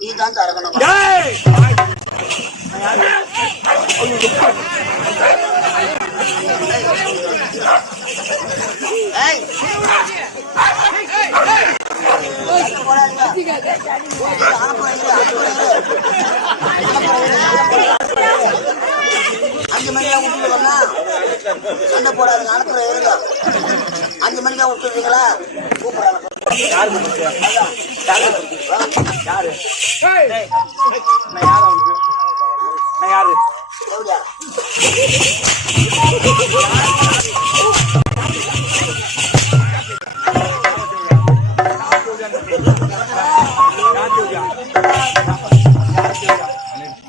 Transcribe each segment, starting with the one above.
நீ தான் தரக்கணும் அஞ்சு மணிக்கா விட்டுருக்கோம்னா சண்டை போடாதுங்க அனுப்புற இருங்க அஞ்சு மணிக்கா விட்டுறீங்களா கூப்பிடுறாங்க. யாரு கூப்பிடுறா? யாரு கூப்பிடுறா? யாரு டேய், நான் யார் அவனுக்கு நான் யாரு எப்படியா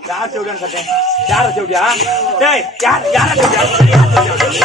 யார் யார் செவிடியான்னு கேட்டேன். யாரை செவிடியா? டேய், யார் யாரை செவிடியா? யார் செவிடியா?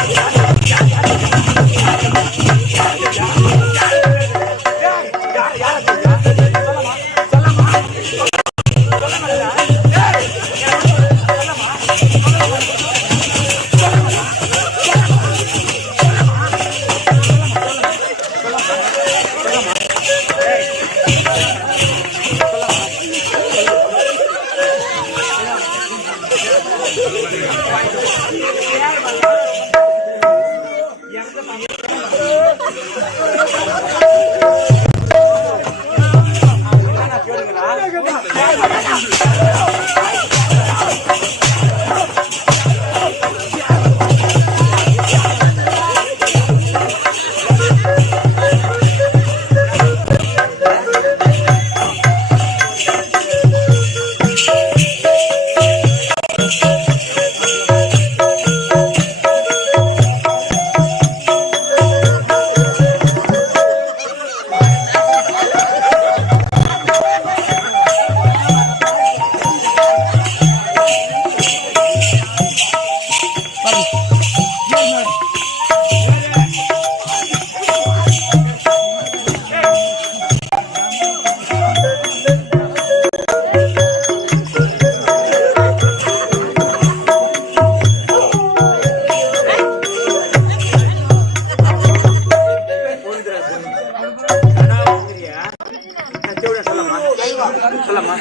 சொல்லம்மா.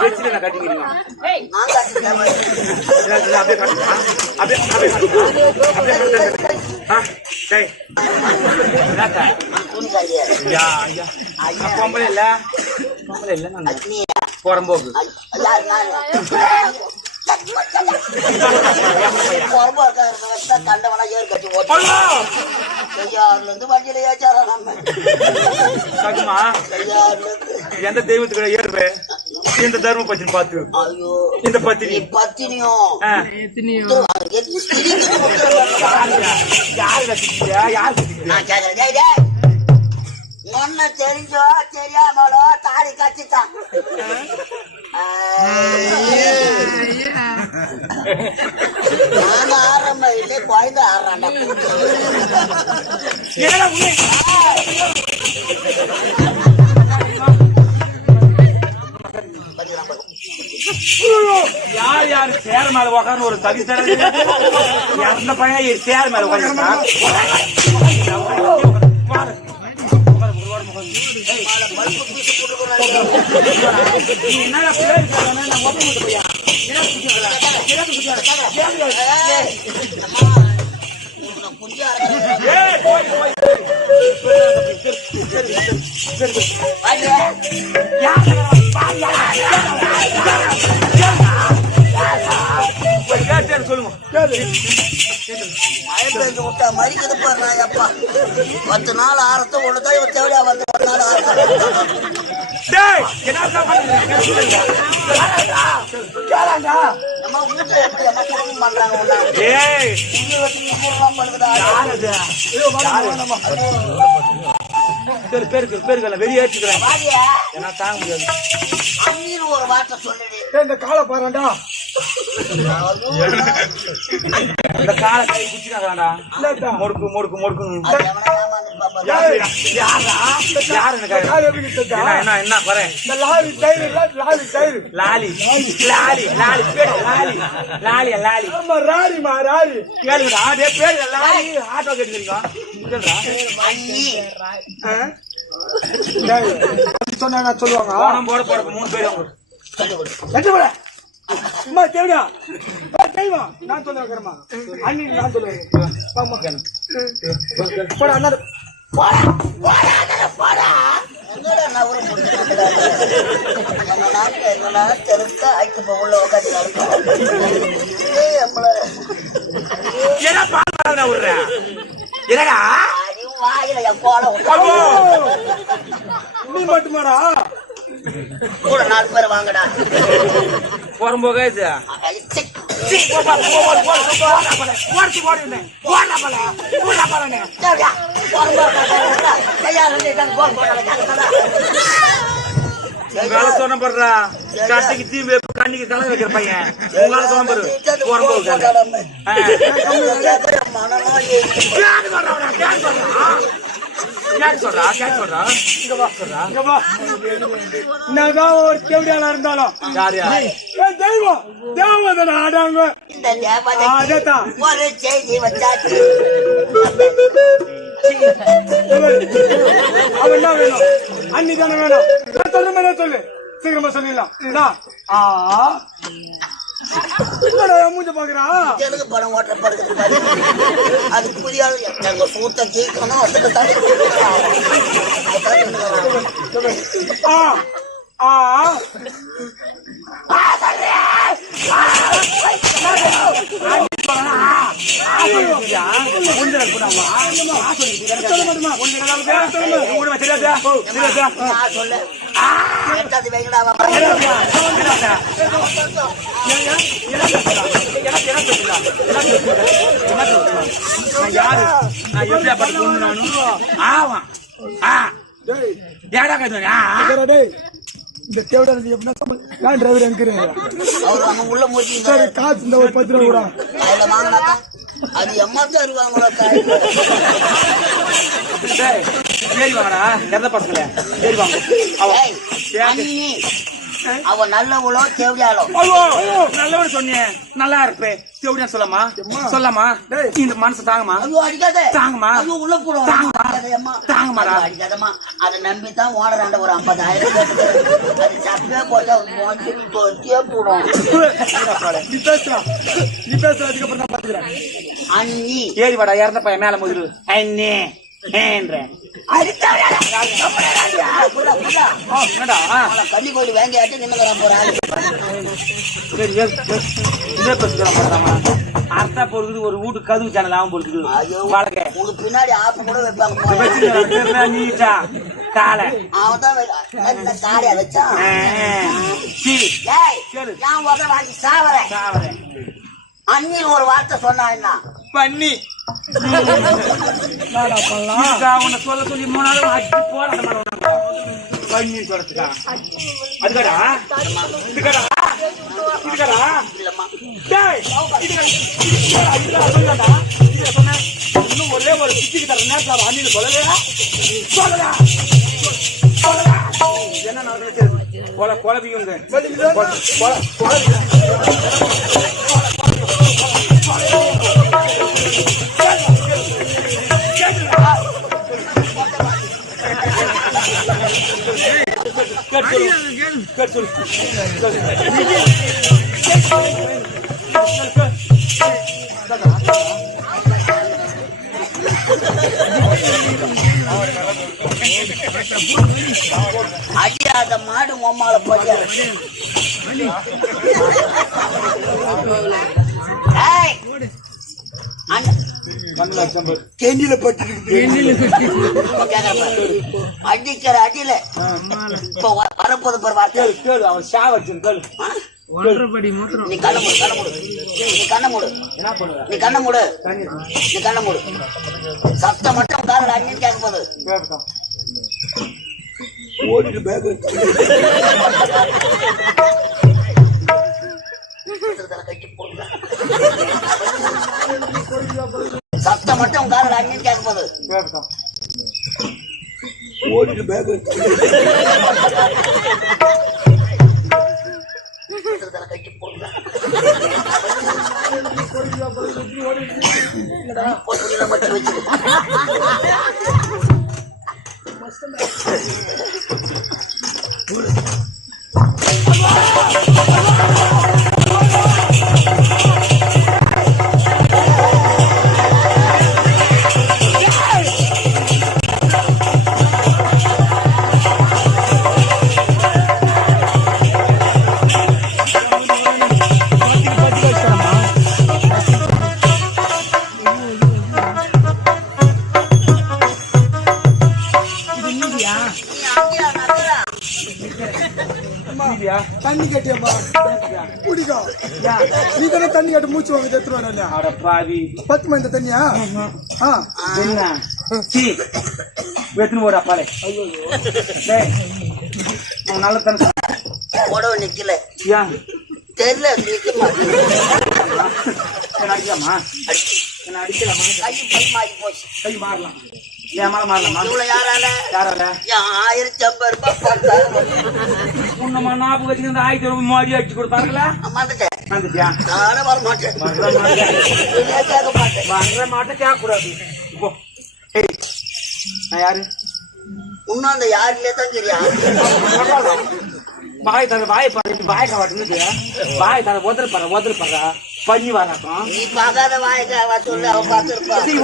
வெச்சில நான் அப்படியே கட்டுமா? அப்படியே, அப்படியே? அப்படியே பொம்பளை இல்ல. பொம்பளை இல்ல புறம்போக்கு. யார் நான் கண்டவனா ஏறு கட்டி இருந்து வண்டியில ஏச்சாரா நம்ம எந்த தெய்வத்துக்கு ஏறுவே இந்த தர்ம பத்தினி பாத்து ஐயோ இந்த பத்தினி. பத்தினியும் யாரு கத்திக்கிட்டியா யாரு கத்திக்கிட்டியா கேக்குறேன் ஒன்னு தெரிஞ்சோ தெரியாமலோ தாடி கத்தித்தான் நான் ஆடுறேன் இல்லை குழந்தை ஆடுறான்டா யார் யார் சேர் மேல உக்காந்து ஒரு தகுதி தர எந்த பையன் சேர் மேல உக்காந்து என்னடா பேர் கேட்கணும், நான் ஒப்ப மட்டும் போயா என்ன மயப்பேந்து விட்டா மறிக்கிறது பாரு நான் அப்பா பத்து நாள் ஆரத்தை ஒண்ணுதான் இவன் தேவையா வந்து ஒரு நாள் வெளியேற்றுக்கிறேன் தாங்க முடியாது. ஒரு வார்த்தை சொல்லிடு. இந்த காலை பாருடா. இந்த காலை கை குச்சினாங்கடா? என்ன என்ன என்ன பாரு. லாரி டயர் லாரி டயர் பேரு ஆமா ராரிமா ராரி அதே பேரு ஆட்டோ கேட்டுக்கிறீங்க கேளுடா. அண்ணி அது சொன்னா என்ன சொல்லுவாங்க போட போட மூணு பேர் போட அம்மா தேவிடா தெய்வா நான் சொல்ல வைக்கிறேம்மா அண்ணி நான் சொல்ல வைக்கிறேன். போடா அண்ணா போடா போடா போடா. நான் என்னடா தெருக்க ஆய்க்கு இப்போ உள்ள உட்காந்து என்ன என்னடா வாயில என் கோலம் நீ மட்டுமாடா? கூட நாலு பேர் வாங்கடா போடு, கட்டாயம்டா. உங்களால சொன்ன போடுறா கட்டிக்கு தீ வைப்பு கண்ணிக்கு தலை வைக்கிற பையன் உங்களால சொன்ன பாரு போகும்போது போடாம. கேக்குற மனமா ஏறி. கேட்க சொல்றா? கேட்க சொல்றா? இங்க வா சொல்றா. இங்க வா. என்னதான் ஒரு இருந்தாலும். தெய்வம். தேவதனை ஆடாங்க அதேதான் ஒரு செய்தி வச்சாச்சு அவன் என்ன வேணும்? அண்ணி தானே வேணும்? சொல்லு சீக்கிரமா சொல்லிடலாம்? ஆ. மூஞ்ச பாக்குறா தெலுங்கு படம் ஓட்டுற படத்துக்கு பாரு. அது புதிய ஆளு. எங்க சூத்த ஜெயிக்கணும் அதுக்கு ஆ ஆ சொல்ல எட்டாவது யாரு நான் எப்படியா பட்டு பொண்ணு நானும் ஆவான் ஆ. ஏடா டேய் இந்த தேவடா எப்படின்னா நான் டிரைவர் அங்க உள்ள மூச்சு சரி காசு இந்த ஒரு பத்து ரூபா அது எம்மா தருவாங்களோ தாய் ஏறி வாங்கடா எந்த பசங்கள? ஏறி வாங்க. அவ ஏய், அண்ணி, அவ நல்லவளோ தேவையாளோ? நல்லவனு சொன்னியே நல்லா இருப்பே. எப்படியா சொல்லமா சொல்லமா. இந்த மனசு தாங்கம்மா. தாங்கம்மா. உள்ள போடும் தாங்கம்மா. அடிக்காதேம்மா. அதை நம்பி தான் ஓனராண்ட ஒரு ஐம்பதாயிரம் அது சப்பே போட்டா போடும். நீ பேசுறா நீ பேசுற அதுக்கப்புறம் நான் பாத்துக்கிறேன். அண்ணி. ஏறி வாடா இறந்த பையன் மேல முதிரு அண்ணே. கள்ளி கோழி வேங்கையாட்டி அர்த்தா பொறுக்குது ஒரு வீட்டு கதவு சேனல் ஆகும் ஐயோ, வாழ்க்கை. உங்களுக்கு பின்னாடி ஆப்பு கூட வைப்பாங்க நீட்டா. காலை. அவன் தான் காரியா வச்சான்? ஆ, சீ, ஏய், சரி. நான் உத வாங்கி சாவறேன். சாவரே. அண்ணின்னு ஒரு வார்த்தை சொன்னா என்ன? பண்ணி உன்னை சொல்ல சொல்லி மூணு அடிச்சு போடாத மேடம் பண்ணி சொல்றதுக்கா அதுக்கடா இதுக்கடா இதுக்கடா இதுக்கடா, இதுக்கடா, சொன்னேன். இன்னும் ஒரே ஒரு தர சொல்லலையா? என்ன நடக்கிறது கொலை கொலை கொலை கேட்டு சொல்லு மாடு உம்மால போய் அந்த கெண்டில. அடிக்கிற அடியில. இப்ப வரப்போது பாரு வார்த்தை. கேளு அவன் ஷா வச்சிருந்த கேளு. ஆ? நீ கண்ணை மூடு கண்ணை மூடு. நீ கண்ணை மூடு. என்ன பண்ணுவ? நீ கண்ணை மூடு. நீ கண்ணை மூடு. சத்தம் மட்டும் காதல் அண்ணின்னு கேட்க போகுது கேட்கும் ஓடிட்டு பேக் கட்டி போடுங்க. சத்தம் மட்டும் காதல் அங்கேயும் கேட்க போகுது ஓடிட்டு பேக் கைக்கு போடுங்க. மட்டும் வச்சு தண்ணி கட்டியம்மா குடிக்கும் நீ தானே தண்ணி கட்டி மூச்சு வாங்க பாவி. பத்து மணி தண்ணியா? ஆ. என்ன? சீ. வெத்துன்னு போடா பாலே டேய் அவன் நல்ல தண்ணி புடவை நிக்கல. ஏன் தெரியல நிக்க. என்ன அடிக்கலாமா? என்ன அடிக்கலாமா? கை பை மாறி போச்சு. கை மாறலாம். ஆயிரத்தி ஐம்பது ரூபாய் உன்னமா ஞாபகம் வச்சுக்கிட்டு ஆயிரத்தி ரூபாய் மாடி அடிச்சு கொடுத்தாருங்களா வந்துட்டியா? நானே வர மாட்டேன். வர மாட்டேன் நீயே கேட்க மாட்டேன். வர மாட்டேன் கேட்க கூடாது இப்போ நான் யாரு? இன்னும் அந்த யாருலே தான் தெரியும் வாய் தர வாய் பாரு வாய் காட்டுன்னு வாய் தர ஒதல் பாரு ஒதல் பாரு பண்ணி வராக்கும் நீ பார்க்காத வாய்க்கா வா சொல்லு அவ பார்த்துருப்பா. சீ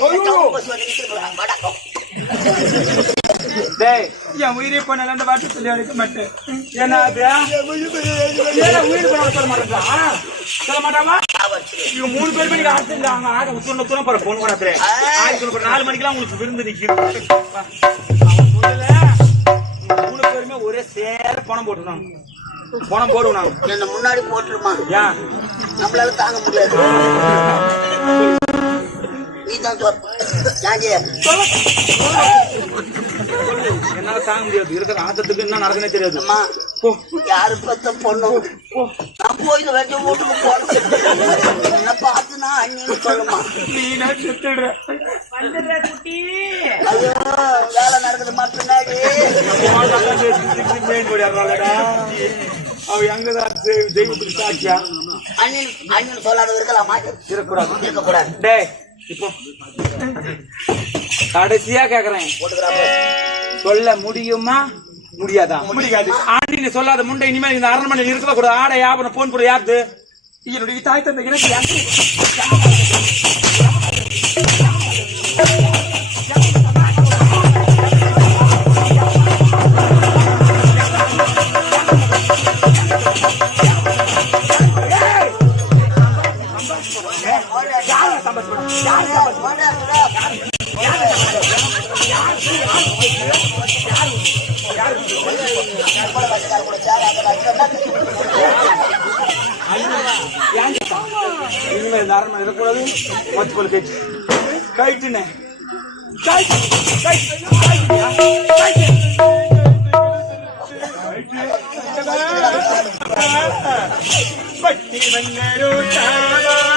ஓடு டேய் என் அந்த சொல்லி மாட்டேன் அது ஏன்னா உயிர் சொல்ல மாட்டேங்களா சொல்ல மாட்டாமா இவங்க மூணு பேர் மணிக்கு ஆச்சு இல்ல அவங்க ஆக போற போன் பண்ணத்துல ஆயிரத்தி நாலு மணிக்கெல்லாம் உங்களுக்கு விருந்து நிக்குது மூணு பேருமே ஒரே சேர பணம் போட்டுருந்தாங்க பணம் போடுவோம் நாங்க. என்ன முன்னாடி போட்டுருமா? ஏன் நம்மளால தாங்க முடியாது. நீ தான் என்னால தாங்க முடியாது. இருக்கிற ஆத்தத்துக்கு என்ன நடக்குன்னே தெரியாது. அம்மா போ. யாரு பத்த பொண்ணு? போ. நான் போய் வச்ச வீட்டுக்கு போனேன் என்ன பார்த்துனா அண்ணின்னு சொல்லுமா. நீ நான் செத்துடுற ஐயோ வேலை நடக்குதுமா பின்னாடி. அவ எங்கதான் தெய்வ- தெய்வத்துக்கு சாட்சியா அண்ணின் அண்ணின்னு சொல்லாத இருக்கலாமா இருக்கக்கூடாது. இருக்கக்கூடாது. டேய் இப்போ. கடைசியா கேக்குறேன். சொல்ல முடியுமா? முடியாதா? முடியாது. ஆண்டி நீ சொல்லாத முண்டை இனிமேல் இந்த அரண்மனையில் இருக்க கூட ஆடை யாபன போன் கூட யாரு என்னுடைய தாய் தந்தை எனக்கு இனிமே இந்த அரண்மனை இருக்கக்கூடாது. மொத்தப்பொழு பட்டி மன்னரு பட்டி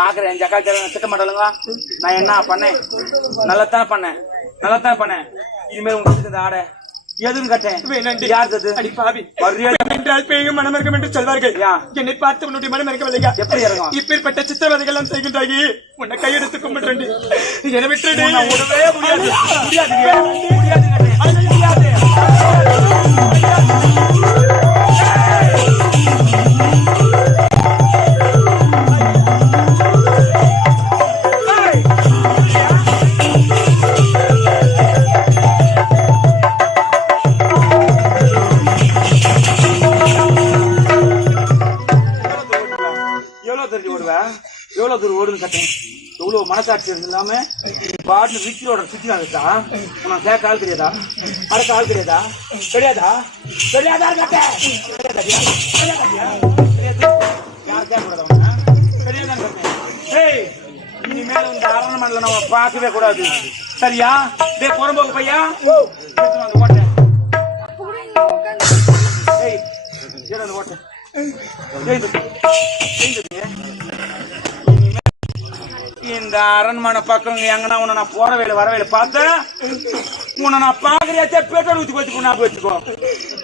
பாக்குறேன் ஜக்கா திக்க மாட்டாளுங்க நான் என்ன பண்ணேன்? நல்லத்தானே பண்ணேன். நல்லத்தானே பண்ணேன். இனிமேல் உங்களுக்கு இந்த ஆடை எதுன்னு கட்டேன். யார் அது அடி பாவி. மரியாதை என்றால் பேயும் மனம் இருக்கும் என்று சொல்வார்கள். என்னை பார்த்து உன்னுடைய மனம் இருக்கவில்லையா? எப்படி இறங்கும்? இப்பேற்பட்ட சித்திரவதைகள் எல்லாம் செய்கின்றாயி. உன்னை கையெடுத்து கும்பிடுறேன். என முடியாது. முடியாது முடியாது கட்டேன். முடியாது மனசாட்சி இல்லாம பாட்டு விக்கிரோட சுத்தி இருக்கா? உனக்கு கேட்க ஆள் தெரியாதா? அடுத்த ஆள் தெரியாதா? தெரியாதா? தெரியாதா? தெரியாது. யார் கேட்கக்கூடாது கட்டேன். ஏய், இனிமேல் இந்த அரண்மனையில நம்ம பார்க்கவே கூடாது. சரியா? டே புறம்போக்கு பையா? ஓட்டேன். ஏய் அந்த ஓட்டேன். இந்த அரண்மனை பக்கம் எங்கன்னா உன்னை நான் போற வேலை வர வேலை பார்த்தேன் உன்னை நான் பாக்குறியாச்சே பெட்ரோல் ஊத்தி போச்சு நான் வச்சுக்கோ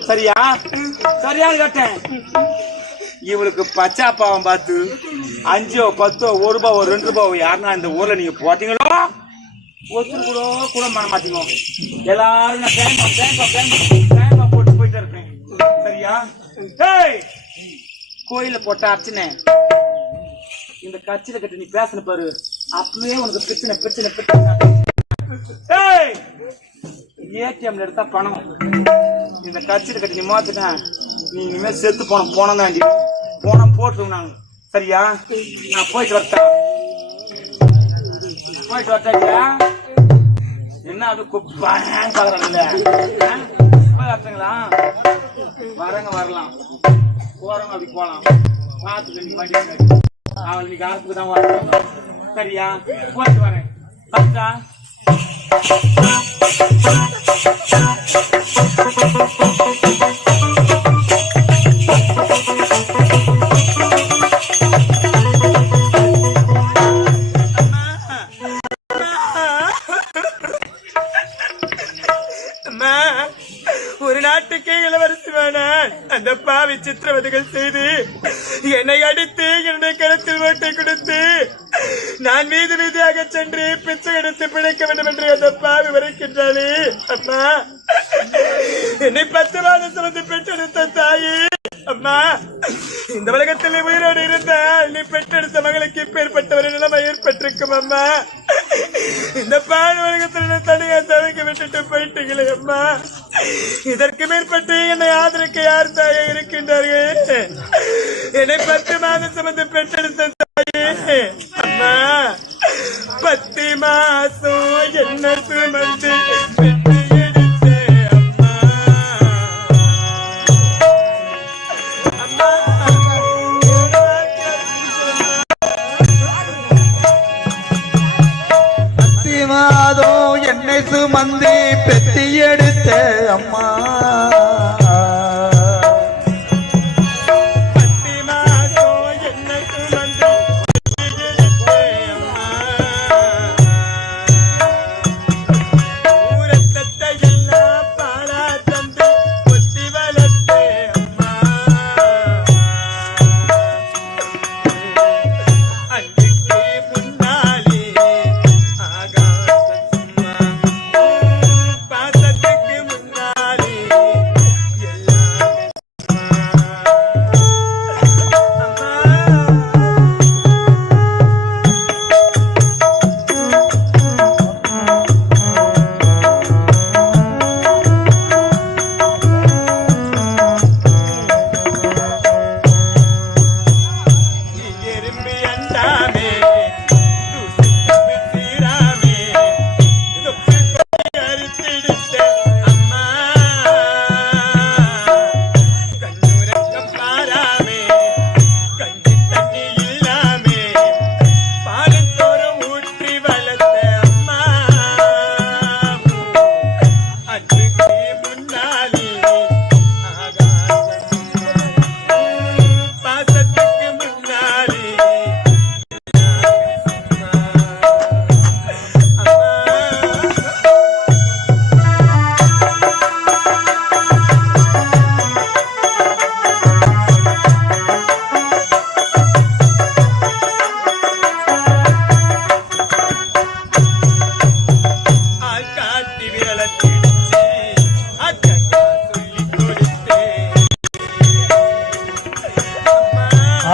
சரியா? சரியான்னு கேட்டேன். இவளுக்கு பச்சா பாவம் பார்த்து அஞ்சோ பத்தோ ஒரு ரூபாவோ ரெண்டு ரூபாவோ யாருன்னா இந்த ஊர்ல நீங்க போட்டீங்களோ ஒருத்தர் கூட கூட பண்ண மாட்டீங்க. எல்லாரும் நான் டைம் டைம் டைம் டைம் போட்டு போயிட்டு இருப்பேன் சரியா? டேய் கோயில போட்ட அர்ச்சனை. இந்த கட்சியில கட்டி நீ பேசின பாரு. அப்பவே உனக்கு பிரச்சனை பிரச்சனை பிரச்சனை. ஏடிஎம்ல எடுத்தா பணம். இந்த கட்சியில் கட்டி நீ மாத்துட்டேன். நீ இனிமேல் செத்து போன போனம் தாண்டி. போனம் போட்டு நாங்க சரியா? நான் போயிட்டு வரட்டேன் போயிட்டு வரட்டேன் என்ன அது குப்பான்னு பாக்குறாங்கல்ல போய் வரட்டுங்களா? வரங்க வரலாம். போறவங்க அப்படி போலாம். பார்த்துக்க நீ வண்டி பின்னாடி. அவன் இன்னைக்கு ஆரத்துக்கு தான் வரணும் சரியா போட்டு வரேன் பார்த்தா அம்மா இந்த உலகத்தில் உயிரோடு இருந்தால் நீ பெற்றெடுத்த மகளுக்கு இப்பேற்பட்ட ஒரு நிலைமை ஏற்பட்டிருக்கும் அம்மா. இந்த பால் உலகத்தில் தனியா தவிக்க விட்டுட்டு போயிட்டீங்களே அம்மா. இதற்கு மேற்பட்டு என்னை ஆதரிக்க யார் தாயே இருக்கின்றார்கள்? என்னை பத்து மாதம் வந்து பெற்றெடுத்த தாயே. அம்மா பத்து மாசம் என்ன சுமந்து கேட்ட அம்மா. பத்திமா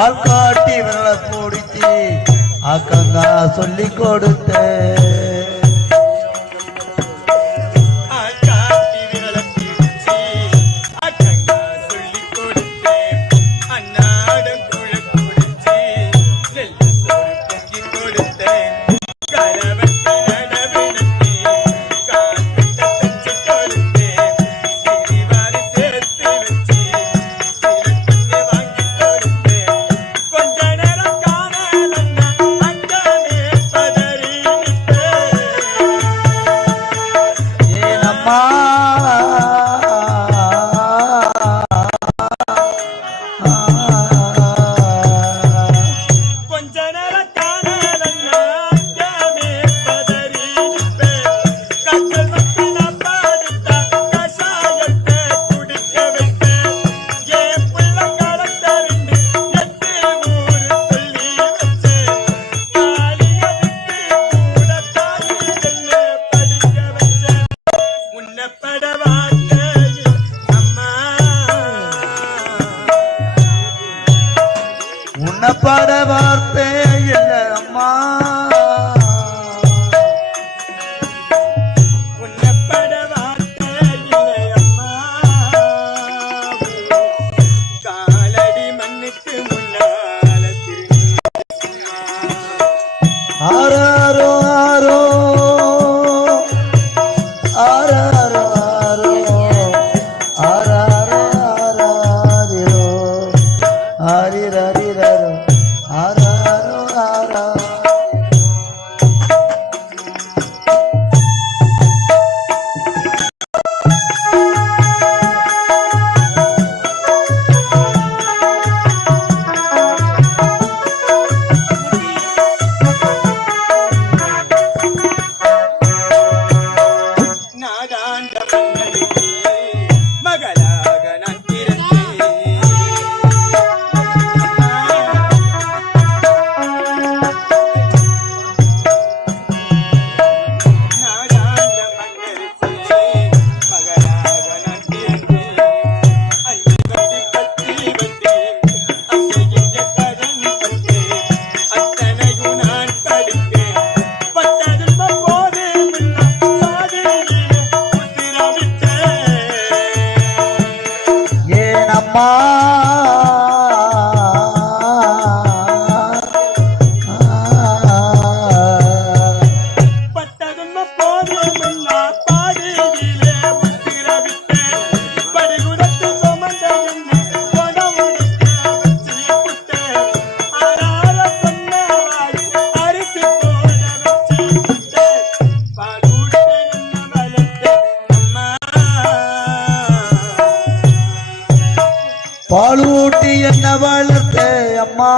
ஆள் காட்டி விரல பிடிச்சி அக்கங்கா சொல்லி கொடுத்தேன் Krishna பாலூட்டி என்ன வளர்த்த அம்மா.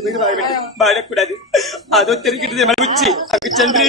இந்த வீடு வாழ வேண்டும். வாழக்கூடாது அதோ தெரிகிறது மகிழ்ச்சி. அங்கு சென்று